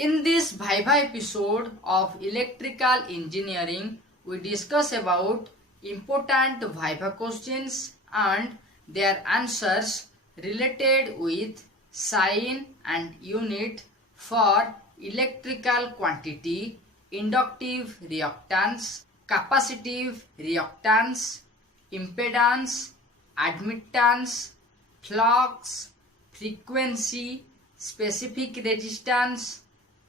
In this Viva episode of Electrical Engineering, we discuss about important Viva questions and their answers related with sign and unit for electrical quantity, inductive reactance, capacitive reactance, impedance, admittance, flux, frequency, specific resistance,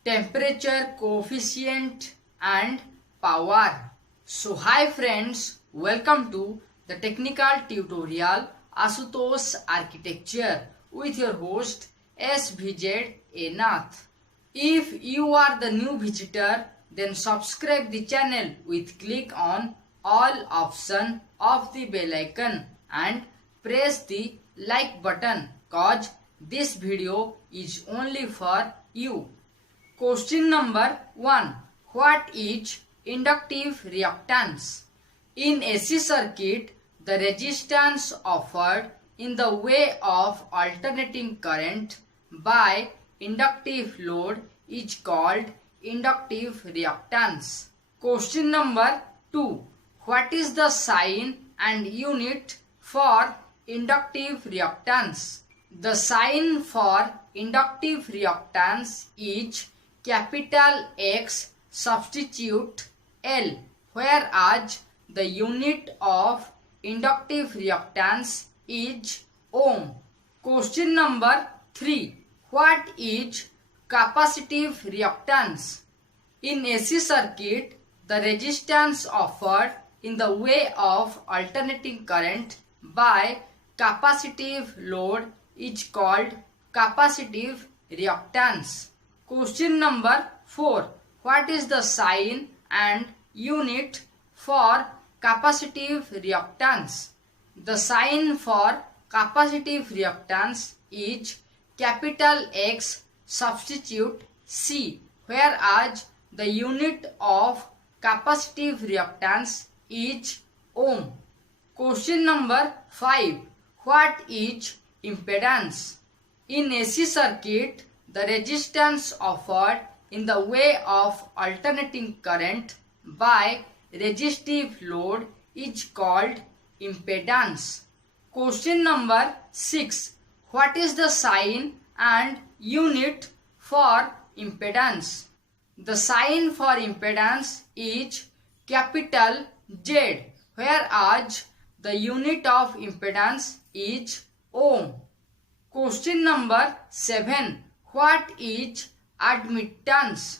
temperature coefficient and power. So hi friends, welcome to the technical tutorial ASHUTOSH'S Architecture with your host SVZ A NATH. If you are the new visitor, then subscribe the channel with click on all option of the bell icon and press the like button cause this video is only for you. Question number 1. What is inductive reactance? In AC circuit, the resistance offered in the way of alternating current by inductive load is called inductive reactance. Question number 2. What is the sign and unit for inductive reactance? The sign for inductive reactance is capital X substitute L, whereas the unit of inductive reactance is ohm. Question number 3. What is capacitive reactance? In AC circuit, the resistance offered in the way of alternating current by capacitive load is called capacitive reactance. Question number 4. What is the sign and unit for capacitive reactance? The sign for capacitive reactance is capital X substitute C, whereas the unit of capacitive reactance is ohm. Question number 5. What is impedance? In AC circuit, the resistance offered in the way of alternating current by resistive load is called impedance. Question number 6. What is the sign and unit for impedance? The sign for impedance is capital Z, whereas the unit of impedance is ohm. Question number 7. What is admittance?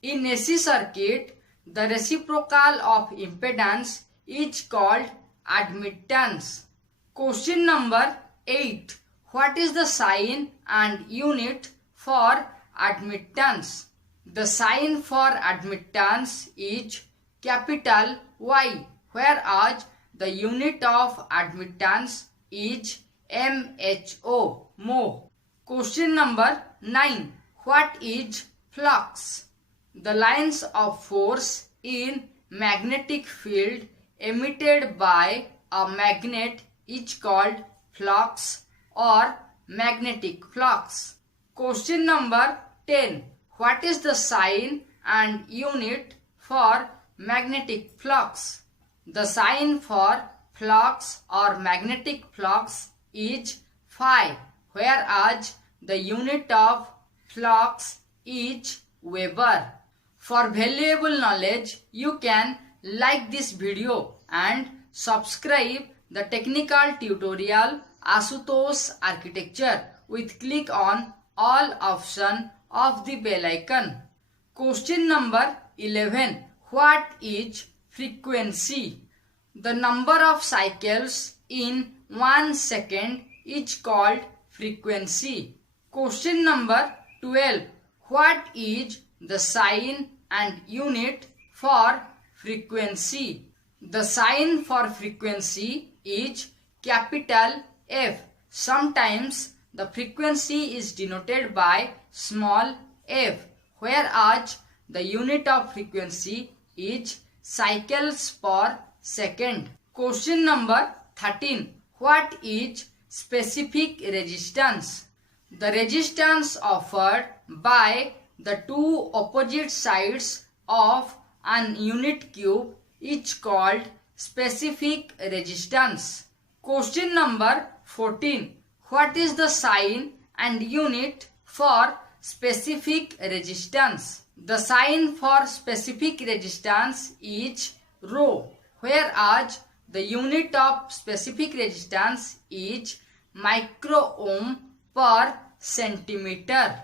In AC circuit, the reciprocal of impedance is called admittance. Question number 8. What is the sign and unit for admittance? The sign for admittance is capital Y, whereas the unit of admittance is mho. Question number 9. What is flux? The lines of force in magnetic field emitted by a magnet is called flux or magnetic flux. Question number 10. What is the sign and unit for magnetic flux? The sign for flux or magnetic flux is phi, whereas the unit of flux is Weber. For valuable knowledge, you can like this video and subscribe the technical tutorial ASHUTOSH'S Architecture with click on all option of the bell icon. Question number 11. What is frequency? The number of cycles in 1 second is called frequency. Question number 12. What is the sign and unit for frequency? The sign for frequency is capital F. Sometimes the frequency is denoted by small f, whereas the unit of frequency is cycles per second. Question number 13. What is specific resistance? The resistance offered by the two opposite sides of an unit cube is called specific resistance. Question number 14. What is the sign and unit for specific resistance? The sign for specific resistance is rho, whereas the unit of specific resistance is micro-ohm per centimeter.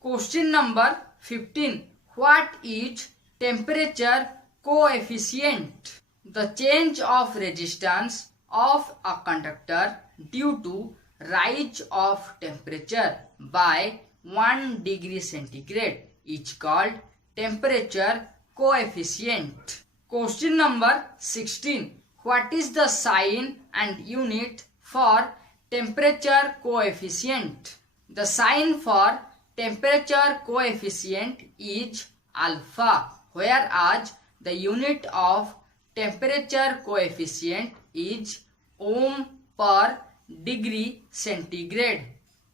Question number 15. What is temperature coefficient? The change of resistance of a conductor due to rise of temperature by 1 degree centigrade is called temperature coefficient. Question number 16. What is the sign and unit for temperature coefficient? The sign for temperature coefficient is alpha, whereas the unit of temperature coefficient is ohm per degree centigrade.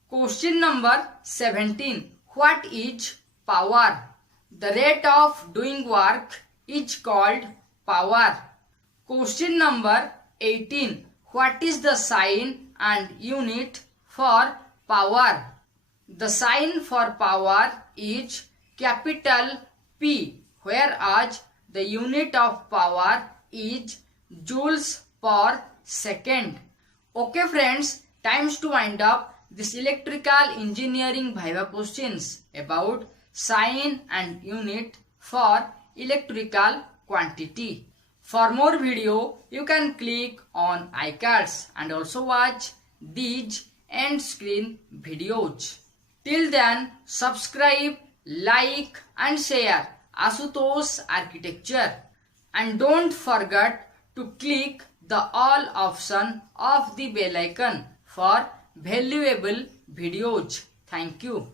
Question number 17. What is power? The rate of doing work is called power. Question number 18. What is the sign and unit for power? The sign for power is capital P, whereas the unit of power is joules per second. Okay friends, times to wind up this electrical engineering Viva questions about sign and unit for electrical quantity. For more video, you can click on iCards and also watch these end screen videos. Till then, subscribe, like and share ASHUTOSH'S Architecture. And don't forget to click the all option of the bell icon for valuable videos. Thank you.